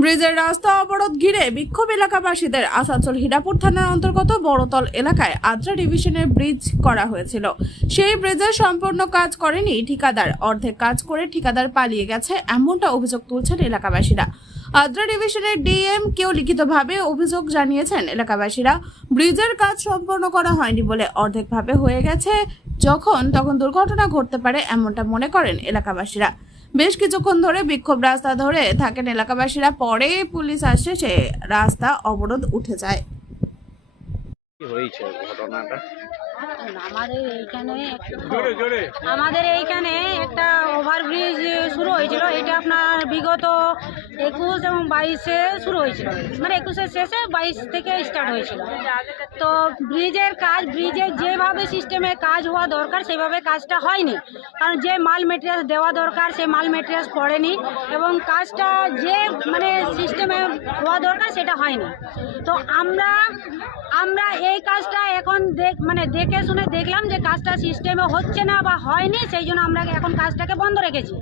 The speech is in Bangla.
ব্রিজের রাস্তা অবরোধ ঘিরে বিক্ষোভ এলাকাবাসীদের আসানসোল হীরাপুর থানার অন্তর্গত বড়তল এলাকায় আদ্রা ডিভিশনের ব্রিজ করা হয়েছিল। সেই ব্রিজের সম্পূর্ণ কাজ করেনি ঠিকাদার। অর্ধেক কাজ করে ঠিকাদার পালিয়ে গেছে, এমনটা অভিযোগ তুলছেন এলাকাবাসীরা। আদ্রা ডিভিশনের ডিএম কেউ লিখিতভাবে অভিযোগ জানিয়েছেন এলাকাবাসীরা, ব্রিজের কাজ সম্পন্ন করা হয়নি বলে অর্ধেকভাবে হয়ে গেছে, যখন তখন দুর্ঘটনা ঘটতে পারে এমনটা মনে করেন এলাকাবাসীরা। বেশ কিছুক্ষণ ধরে বিক্ষোভ রাস্তা ধরে থাকেন এলাকাবাসীরা পরে পুলিশ আসে সে রাস্তা অবরোধ উঠে যায়। হয়েছে ঘটনাটা? আমাদের এইখানে আমাদের এইখানে একটা ওভারব্রিজ শুরু হয়েছিল। এটা আপনার বিগত একুশ এবং বাইশে শুরু হয়েছিল মানে একুশের শেষে বাইশ থেকে স্টার্ট হয়েছিল। তো ব্রিজের কাজ, ব্রিজের যেভাবে সিস্টেমে কাজ হওয়া দরকার, সেভাবে কাজটা হয়নি। কারণ যে মাল মেটেরিয়ালস দেওয়া দরকার, সে মাল মেটেরিয়ালস পড়েনি এবং কাজটা যে মানে সিস্টেমে হওয়া দরকার, সেটা হয়নি। তো আমরা আমরা এই কাজটা এখন দেখ মানে দেখে শুনে দেখলাম যে কাজটা সিস্টেমে হচ্ছে না বা হয়নি, সেই জন্য আমরা এখন কাজটাকে বন্ধ রেখেছি।